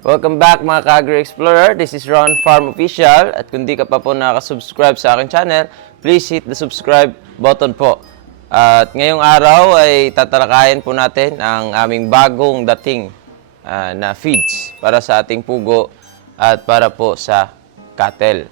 Welcome back mga Kagri Explorer. This is Ron Farm Official. At kung di ka pa po nakasubscribe sa aking channel, please hit the subscribe button po. At ngayong araw ay tatalakayin po natin ang aming bagong dating ah, na feeds para sa ating pugo at para po sa cattle.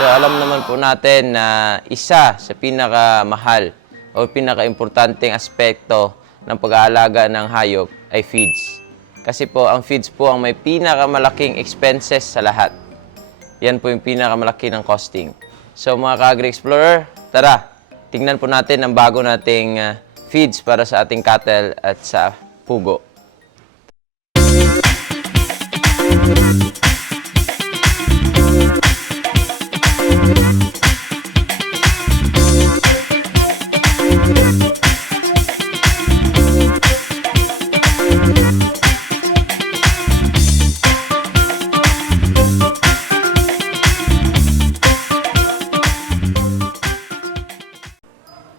So alam naman po natin na isa sa pinakamahal o pinakaimportanteng aspekto ng pag-aalaga ng hayop ay feeds. Kasi po, ang feeds po ang may pinakamalaking expenses sa lahat. Yan po yung pinakamalaki ng costing. So mga ka-Agri Explorer, tara, tingnan po natin ang bago nating ah, feeds para sa ating cattle at sa pugo.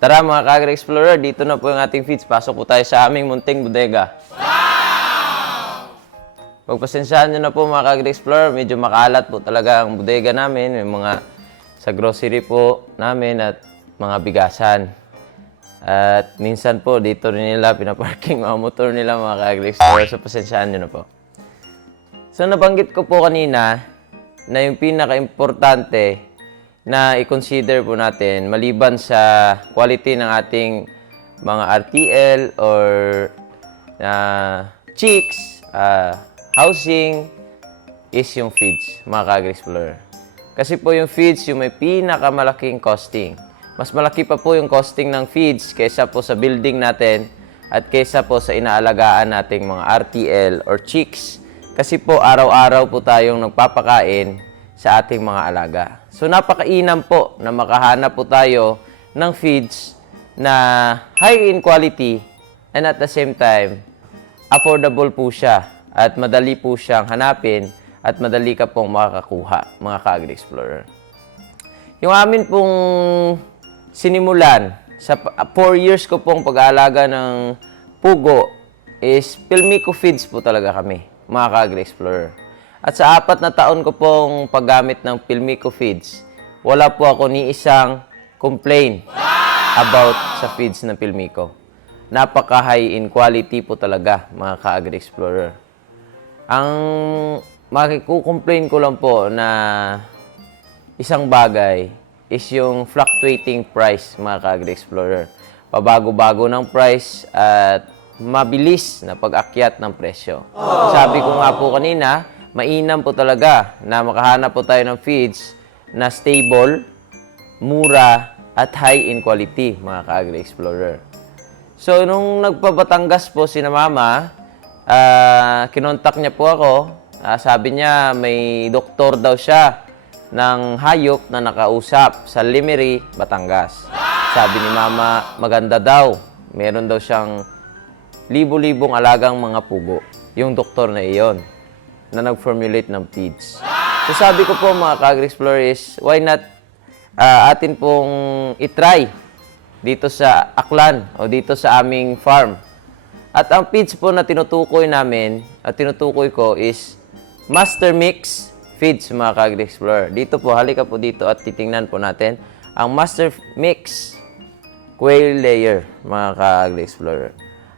Tara mga Kagri Explorer, dito na po yung ating feeds. Pasok po tayo sa aming munting bodega. Wow! Pagpasensyahan nyo na po mga Kagri Explorer, medyo makalat po talaga ang bodega namin. May mga sa grocery po namin at mga bigasan. At minsan po dito rin nila pinaparking mga motor nila mga Kagri Explorer. So pasensyahan nyo na po. So nabanggit ko po kanina na yung pinaka-importante na i-consider po natin maliban sa quality ng ating mga RTL or uh, chicks, ah, housing, is yung feeds, mga Kagri-Explorer. Kasi po yung feeds yung may pinakamalaking costing. Mas malaki pa po yung costing ng feeds kaysa po sa building natin at kaysa po sa inaalagaan nating mga RTL or chicks. Kasi po araw-araw po tayong nagpapakain sa ating mga alaga. So napakainam po na makahanap po tayo ng feeds na high in quality and at the same time affordable po siya at madali po siyang hanapin at madali ka pong makakakuha mga ka-Agri Explorer. Yung amin pong sinimulan sa 4 years ko pong pag-aalaga ng pugo is Pilmico Feeds po talaga kami, mga ka-Agri Explorer. At sa apat na taon ko pong paggamit ng Pilmico Feeds, wala po ako ni isang complaint about sa feeds ng Pilmico. Napaka high in quality po talaga, mga ka-Agri Explorer. Ang makikukomplain ko lang po na isang bagay is yung fluctuating price, mga ka-Agri Explorer. Pabago-bago ng price at mabilis na pag-akyat ng presyo. Sabi ko nga po kanina, mainam po talaga na makahanap po tayo ng feeds na stable, mura, at high in quality, mga ka-Agri Explorer. So, nung nagpabatangas po si na mama, ah, kinontak niya po ako. Ah, sabi niya may doktor daw siya ng hayop na nakausap sa Limery, Batangas. Sabi ni mama, maganda daw. Meron daw siyang libo-libong alagang mga pugo. Yung doktor na iyon na nag-formulate ng feeds. So sabi ko po mga Kagri Explorer is, why not ah, atin pong itry dito sa Aklan o dito sa aming farm. At ang feeds po na tinutukoy namin at tinutukoy ko is Master Mix Feeds mga Kagri Explorer. Dito po, halika po dito at titingnan po natin ang Master Mix Quail Layer mga Kagri Explorer.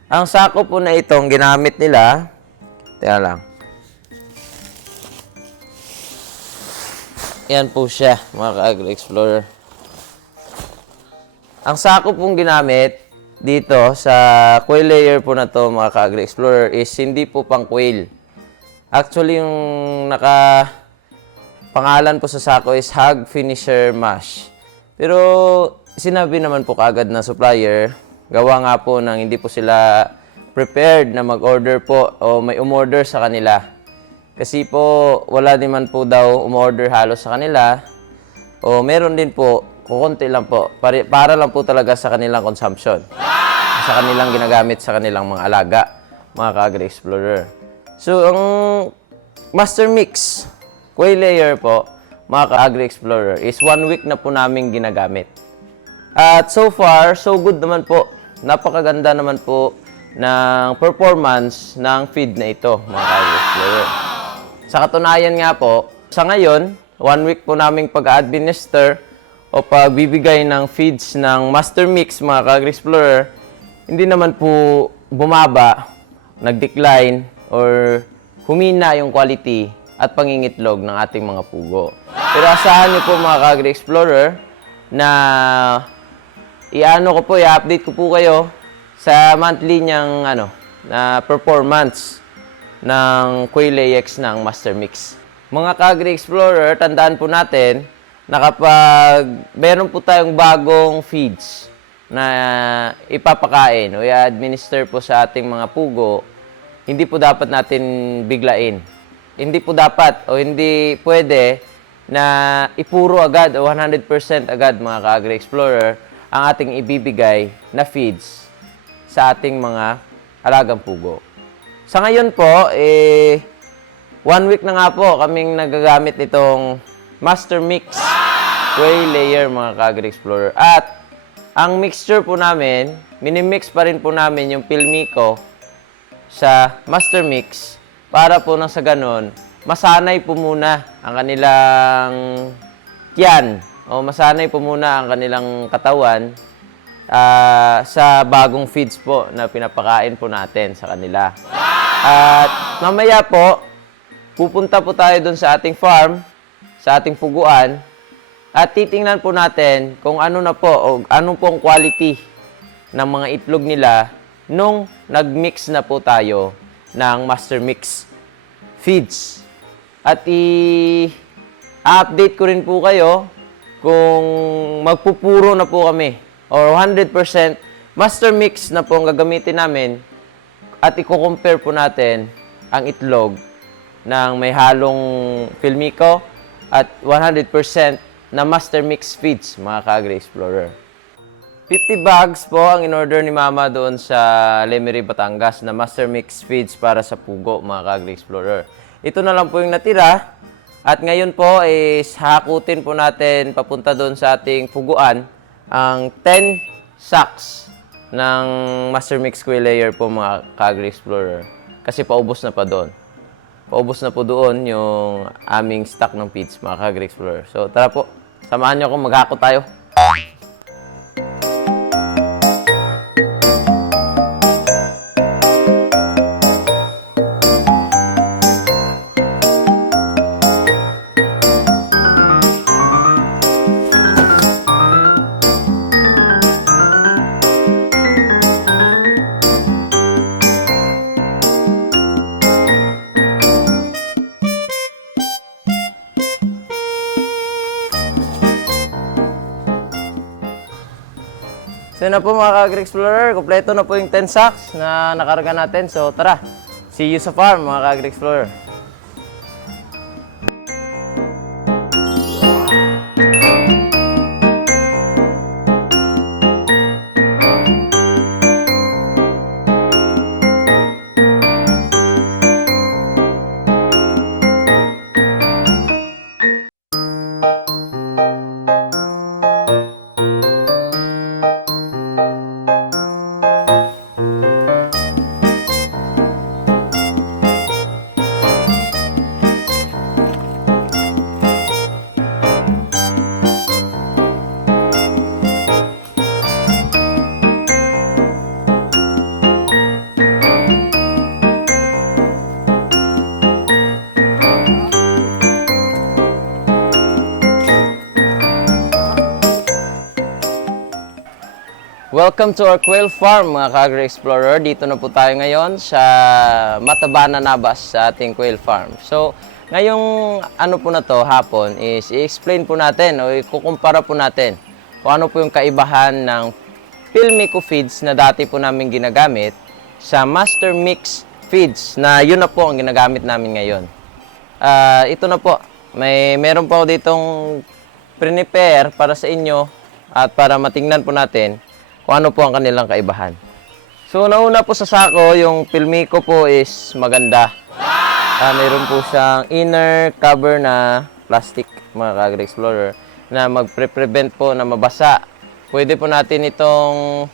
Ang sako po na itong ginamit nila, teka lang, Yan po siya, mga ka-Agri Explorer. Ang sako pong ginamit dito sa quail layer po na to, mga ka-Agri Explorer, is hindi po pang quail. Actually, yung naka pangalan po sa sako is Hog Finisher Mash. Pero sinabi naman po kaagad na supplier, gawa nga po nang hindi po sila prepared na mag-order po o may umorder sa kanila. Kasi po, wala naman po daw umorder halos sa kanila. O meron din po, kukunti lang po. Para, para lang po talaga sa kanilang consumption. Sa kanilang ginagamit sa kanilang mga alaga, mga ka-Agri Explorer. So, ang Master Mix, Quail Layer po, mga ka-Agri Explorer, is one week na po namin ginagamit. At so far, so good naman po. Napakaganda naman po ng performance ng feed na ito, mga ka-Agri Explorer. Sa katunayan nga po, sa ngayon, one week po naming pag-administer o pagbibigay ng feeds ng Master Mix, mga Kagri-Explorer, hindi naman po bumaba, nag-decline, or humina yung quality at pangingitlog ng ating mga pugo. Pero asahan niyo po mga Kagri-Explorer na iano ko po, i-update ko po kayo sa monthly niyang ano, na performance ng Quail AX ng Master Mix. Mga Kagri Explorer, tandaan po natin na kapag meron po tayong bagong feeds na ipapakain o i-administer po sa ating mga pugo, hindi po dapat natin biglain. Hindi po dapat o hindi pwede na ipuro agad o 100% agad mga Kagri Explorer ang ating ibibigay na feeds sa ating mga alagang pugo. Sa ngayon po, eh, one week na nga po kaming nagagamit itong Master Mix Whey Layer mga Kagri Explorer. At ang mixture po namin, minimix pa rin po namin yung Pilmico sa Master Mix para po nang sa ganon, masanay po muna ang kanilang tiyan o masanay po muna ang kanilang katawan ah, sa bagong feeds po na pinapakain po natin sa kanila. At mamaya po, pupunta po tayo doon sa ating farm, sa ating puguan, at titingnan po natin kung ano na po o anong pong quality ng mga itlog nila nung nag-mix na po tayo ng Master Mix feeds. At i-update ko rin po kayo kung magpupuro na po kami or 100% Master Mix na po ang gagamitin namin at i-compare po natin ang itlog ng may halong Filmico at 100% na Master Mix feeds, mga Kagre Explorer. 50 bags po ang in-order ni Mama doon sa Lemery, Batangas na Master Mix feeds para sa pugo, mga Kagre Explorer. Ito na lang po yung natira. At ngayon po is hakutin po natin papunta doon sa ating puguan ang 10 sacks ng Master Mix Quail Layer po mga Kagre Explorer. Kasi paubos na pa doon. Paubos na po doon yung aming stock ng feeds mga Kagre Explorer. So tara po, samahan niyo ako maghako tayo. Na po mga Kagre Explorer, kompleto na po yung 10 sacks na nakarga natin. So tara, see you sa farm mga Kagre Welcome to our quail farm mga Kagre Explorer. Dito na po tayo ngayon sa Matabana Nabas sa ating quail farm. So, ngayong ano po na to hapon is i-explain po natin o ikukumpara po natin kung ano po yung kaibahan ng Pilmico feeds na dati po namin ginagamit sa Master Mix feeds na yun na po ang ginagamit namin ngayon. Ah, ito na po. May meron po ditong prepare para sa inyo at para matingnan po natin kung ano po ang kanilang kaibahan. So, nauna po sa sako, yung Pilmico po is maganda. Ah, mayroon po siyang inner cover na plastic, mga Kagre Explorer, na magpre-prevent po na mabasa. Pwede po natin itong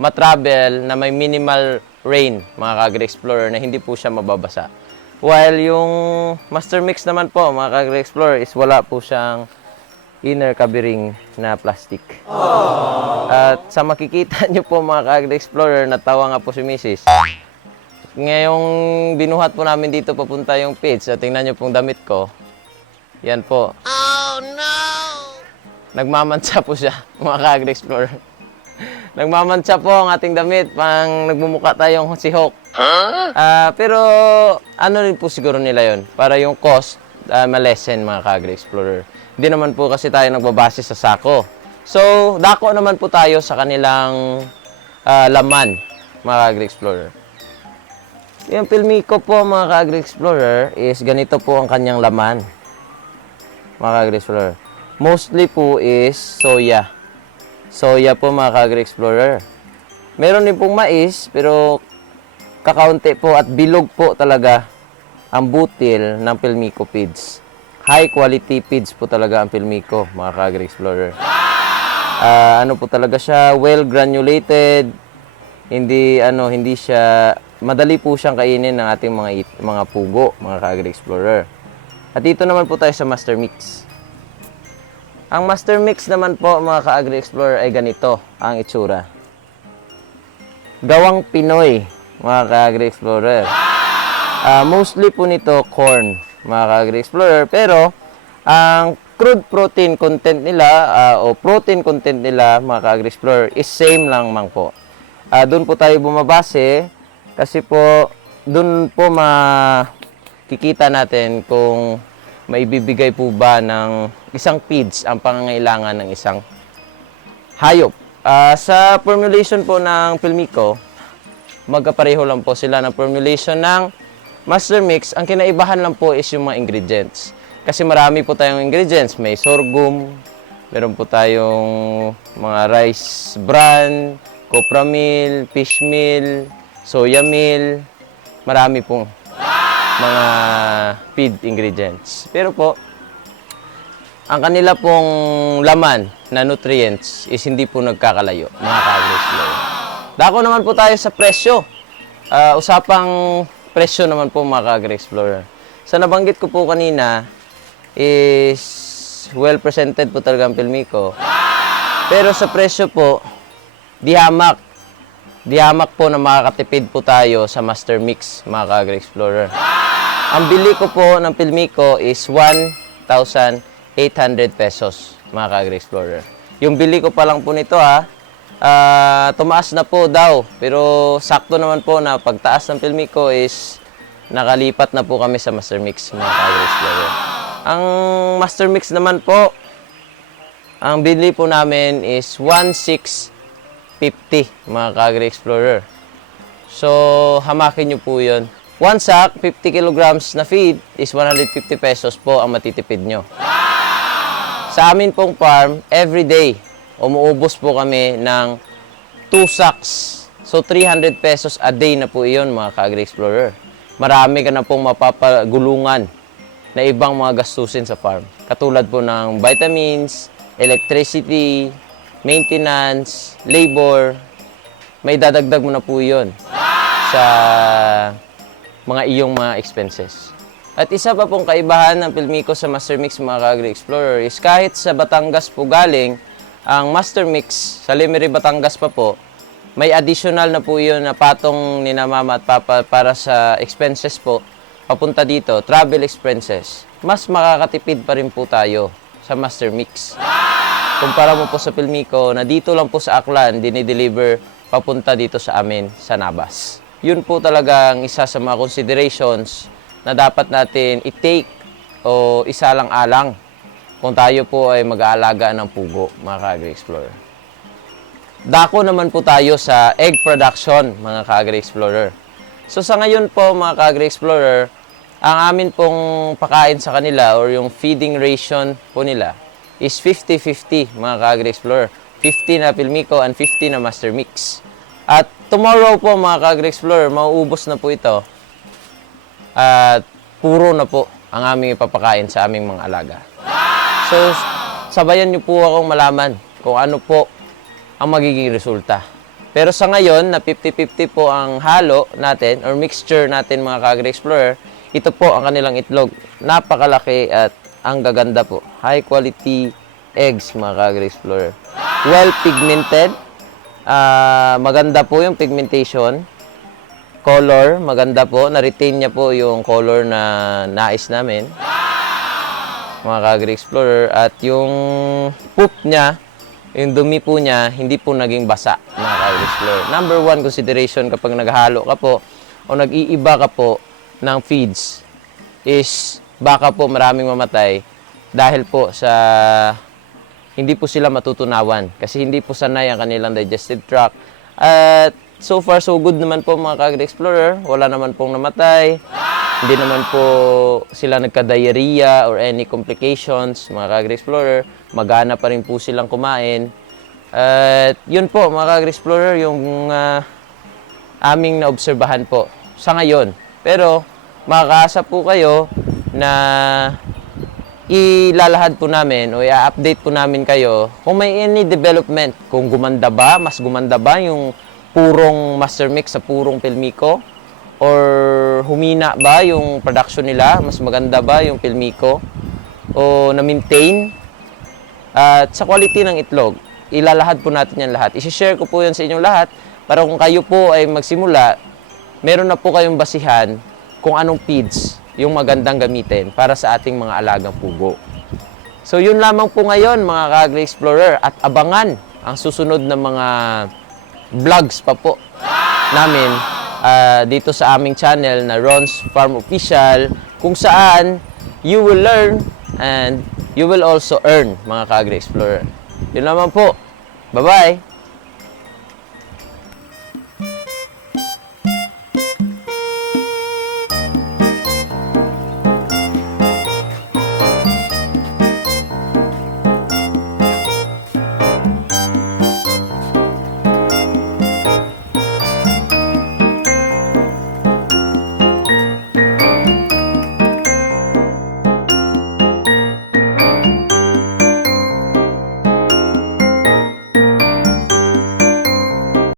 matravel na may minimal rain, mga Kagre Explorer, na hindi po siya mababasa. While yung Master Mix naman po, mga Kagri Explorer, is wala po siyang inner covering na plastic. At sa makikita nyo po mga Kagri Explorer, natawa nga po si Mrs. Ngayong binuhat po namin dito papunta yung pitch, at tingnan nyo pong damit ko. Yan po. Oh no! Nagmamantsa po siya, mga Kagri Explorer. Nagmamantsa po ang ating damit, pang nagmumukha tayong si Hawk. Ah, pero ano rin po siguro nila yon para yung cost uh, malesen mga Kagri Explorer. Hindi naman po kasi tayo nagbabase sa sako. So, dako naman po tayo sa kanilang ah, laman, mga Kagri Explorer. Yung Pilmico po, mga Kagri Explorer, is ganito po ang kanyang laman, mga Kagri Explorer. Mostly po is soya. Soya po, mga Kagri Explorer. Meron din pong mais, pero kakaunti po at bilog po talaga ang butil ng Pilmico feeds. High quality feeds po talaga ang Pilmico, mga Kagri Explorer. Ah, ano po talaga siya, well granulated. Hindi ano, hindi siya madali po siyang kainin ng ating mga it- mga pugo, mga Kagri Explorer. At dito naman po tayo sa Master Mix. Ang Master Mix naman po, mga Ka-Agri Explorer, ay ganito ang itsura. Gawang Pinoy, mga Ka-Agri Explorer. Ah, mostly po nito corn, mga Ka-Agri Explorer. Pero, ang crude protein content nila ah, o protein content nila, mga Ka-Agri Explorer, is same lang mang po. Ah, doon po tayo bumabase kasi po doon po makikita natin kung maibibigay po ba ng isang feeds ang pangangailangan ng isang hayop. Ah, sa formulation po ng Pilmico, magkapareho lang po sila ng formulation ng Master Mix. Ang kinaibahan lang po is yung mga ingredients. Kasi marami po tayong ingredients. May sorghum, meron po tayong mga rice bran, copra meal, fish meal, soya meal. Marami pong mga feed ingredients. Pero po, ang kanila pong laman na nutrients is hindi po nagkakalayo, mga ka-agris Dako naman po tayo sa presyo. Ah, usapang presyo naman po mga ka-agri explorer. Sa nabanggit ko po kanina is well presented po talaga ang Pilmico. Pero sa presyo po, di hamak. Di hamak po na makakatipid po tayo sa Master Mix, mga ka-agri explorer. Ang bili ko po ng Pilmico is 1,800 pesos, mga ka-agri explorer. Yung bili ko pa lang po nito ha, ah, tumaas na po daw. Pero sakto naman po na pagtaas ng Pilmico is nakalipat na po kami sa Master Mix, mga ka-agri explorer. Ang Master Mix naman po, ang bili po namin is 1,650, mga ka-agri explorer. So, hamakin nyo po yun. One sack, 50 kilograms na feed is 150 pesos po ang matitipid nyo. Sa amin pong farm, every day, umuubos po kami ng 2 sacks. So, 300 pesos a day na po iyon, mga ka-agri explorer. Marami ka na pong mapapagulungan na ibang mga gastusin sa farm. Katulad po ng vitamins, electricity, maintenance, labor. May dadagdag mo na po yun sa mga iyong mga expenses. At isa pa pong kaibahan ng Pilmico sa Master Mix mga Kagri Explorer is kahit sa Batangas po galing, ang Master Mix sa Limery Batangas pa po, may additional na po yun na patong ni na mama at papa para sa expenses po papunta dito, travel expenses. Mas makakatipid pa rin po tayo sa Master Mix. Kumpara mo po sa Pilmico na dito lang po sa Aklan, dinideliver papunta dito sa amin sa Nabas. Yun po talaga ang isa sa mga considerations na dapat natin i-take o isa lang alang kung tayo po ay mag-aalaga ng pugo, mga ka explorer Dako naman po tayo sa egg production, mga ka explorer So sa ngayon po, mga ka explorer ang amin pong pakain sa kanila or yung feeding ration po nila is 50-50, mga ka explorer 50 na Pilmico and 50 na Master Mix. At tomorrow po mga ka explorer mauubos na po ito. At puro na po ang aming ipapakain sa aming mga alaga. So, sabayan niyo po akong malaman kung ano po ang magiging resulta. Pero sa ngayon, na 50-50 po ang halo natin or mixture natin mga ka explorer ito po ang kanilang itlog. Napakalaki at ang gaganda po. High quality eggs mga ka-Agri Explorer. Well pigmented. Ah, maganda po yung pigmentation. Color, maganda po. Na-retain niya po yung color na nais namin mga ka-Agri Explorer. At yung poop niya, yung dumi po niya, hindi po naging basa, mga ka-Agri Explorer. Number one consideration kapag naghalo ka po o nag-iiba ka po ng feeds is baka po maraming mamatay dahil po sa hindi po sila matutunawan kasi hindi po sanay ang kanilang digestive tract. At so far so good naman po mga ka-Agri Explorer. Wala naman pong namatay. Hindi naman po sila nagka-diarrhea or any complications, mga ka-Agri Explorer. Magana pa rin po silang kumain. At yun po, mga ka-Agri Explorer, yung ah, aming naobserbahan po sa ngayon. Pero makakaasa po kayo na ilalahad po namin o i-update po namin kayo kung may any development. Kung gumanda ba, mas gumanda ba yung purong master mix sa purong Pilmico? Or humina ba yung production nila? Mas maganda ba yung Pilmico? O na-maintain? At sa quality ng itlog, ilalahad po natin yan lahat. I-share ko po yan sa inyong lahat para kung kayo po ay magsimula, meron na po kayong basihan kung anong feeds yung magandang gamitin para sa ating mga alagang pugo. So yun lamang po ngayon mga ka-Agri Explorer at abangan ang susunod na mga vlogs pa po namin ah, dito sa aming channel na Ron's Farm Official kung saan you will learn and you will also earn mga ka-Agri Explorer. Yun lamang po. Bye-bye!